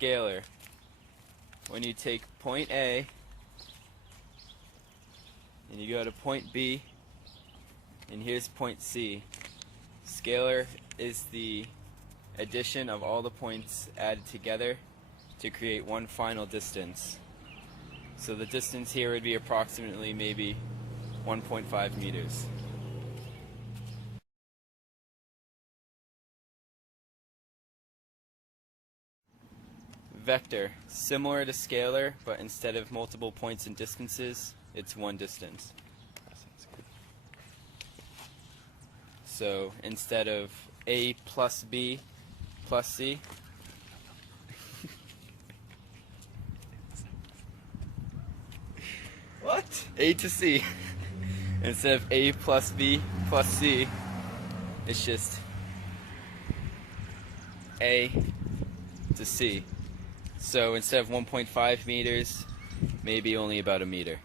scalar. When you take point A and you go to point B, and here's point C. Scalar is the addition of all the points added together to create one final distance. So the distance here would be approximately maybe 1.5 meters. Vector, similar to scalar, but instead of multiple points and distances, it's one distance. So instead of A plus B plus C, what? A to C. Instead of A plus B plus C, it's just A to C. So instead of 1.5 meters, maybe only about a meter.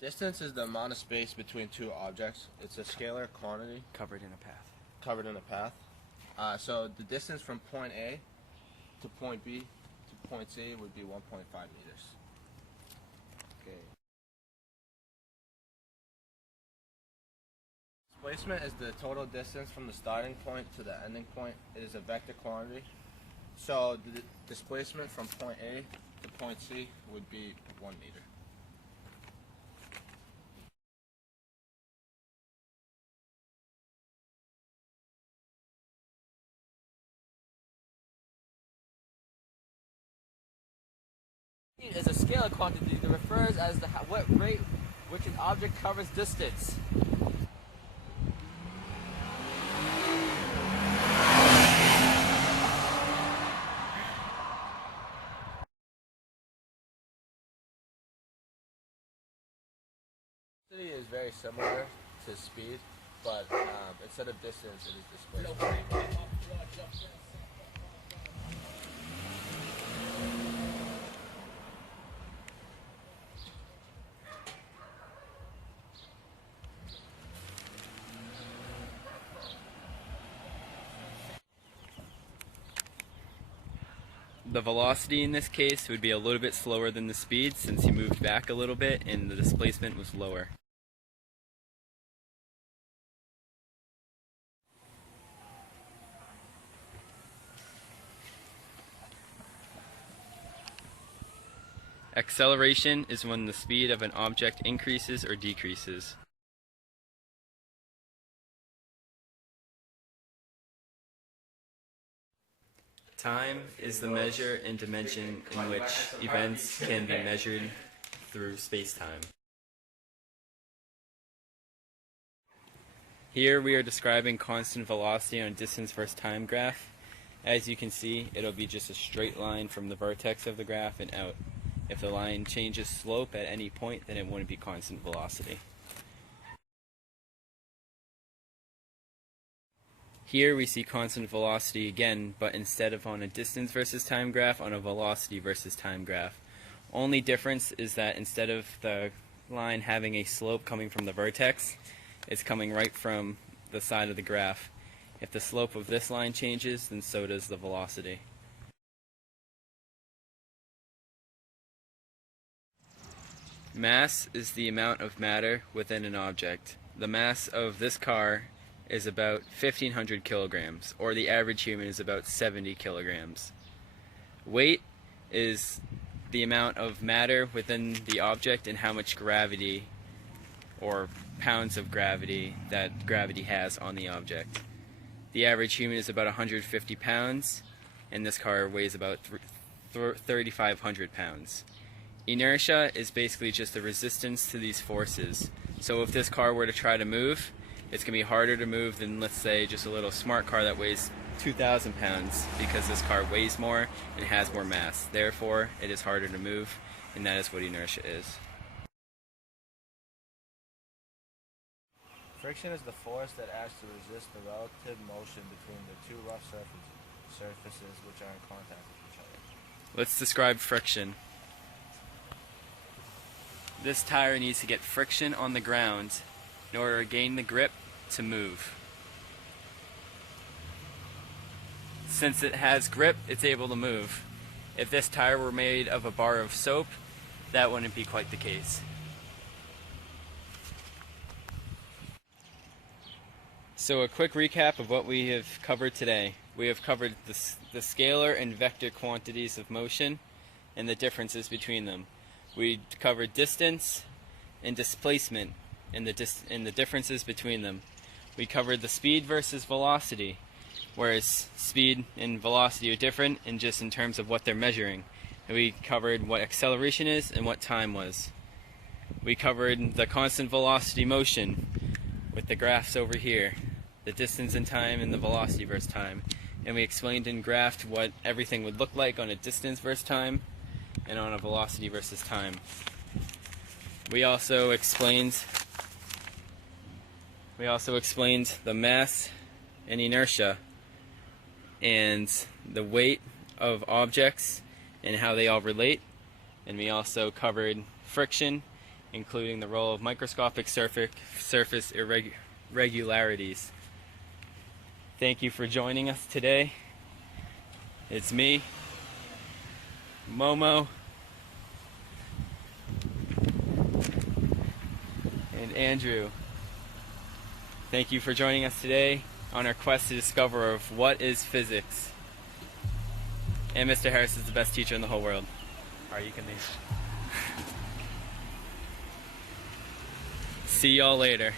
Distance is the amount of space between two objects. It's a scalar quantity Covered in a path. covered in a path. So the distance from point A to point B to point C would be 1.5 meters. Okay. Displacement is the total distance from the starting point to the ending point. It is a vector quantity. So the displacement from point A to point C would be 1 meter. Is a scalar quantity that refers as the what rate which an object covers distance. Velocity is very similar to speed, but instead of distance, it is displacement. The velocity in this case would be a little bit slower than the speed since you moved back a little bit and the displacement was lower. Acceleration is when the speed of an object increases or decreases. Time is the measure and dimension in which events can be measured through space-time. Here we are describing constant velocity on a distance versus time graph. As you can see, it'll be just a straight line from the vertex of the graph and out. If the line changes slope at any point, then it wouldn't be constant velocity. Here we see constant velocity again, but instead of on a distance versus time graph, on a velocity versus time graph. Only difference is that instead of the line having a slope coming from the vertex, it's coming right from the side of the graph. If the slope of this line changes, then so does the velocity. Mass is the amount of matter within an object. The mass of this car is about 1,500 kilograms, or the average human is about 70 kilograms. Weight is the amount of matter within the object and how much gravity, or pounds of gravity, that gravity has on the object. The average human is about 150 pounds, and this car weighs about 3,500 pounds. Inertia is basically just the resistance to these forces. So if this car were to try to move, it's going to be harder to move than, let's say, just a little smart car that weighs 2,000 pounds because this car weighs more and has more mass. Therefore, it is harder to move, and that is what inertia is. Friction is the force that acts to resist the relative motion between the two rough surfaces which are in contact with each other. Let's describe friction. This tire needs to get friction on the ground in order to gain the grip to move. Since it has grip, it's able to move. If this tire were made of a bar of soap, that wouldn't be quite the case. So a quick recap of what we have covered today. We have covered the scalar and vector quantities of motion and the differences between them. We covered distance and displacement and the differences between them. We covered the speed versus velocity, whereas speed and velocity are different in terms of what they're measuring. And we covered what acceleration is and what time was. We covered the constant velocity motion with the graphs over here, the distance and time and the velocity versus time. And we explained and graphed what everything would look like on a distance versus time and on a velocity versus time. We also explained the mass and inertia and the weight of objects and how they all relate. And we also covered friction, including the role of microscopic surface irregularities. Thank you for joining us today. It's me, Momo, and Andrew. Thank you for joining us today on our quest to discover of what is physics. And Mr. Harris is the best teacher in the whole world. Alright, you can leave. See y'all later.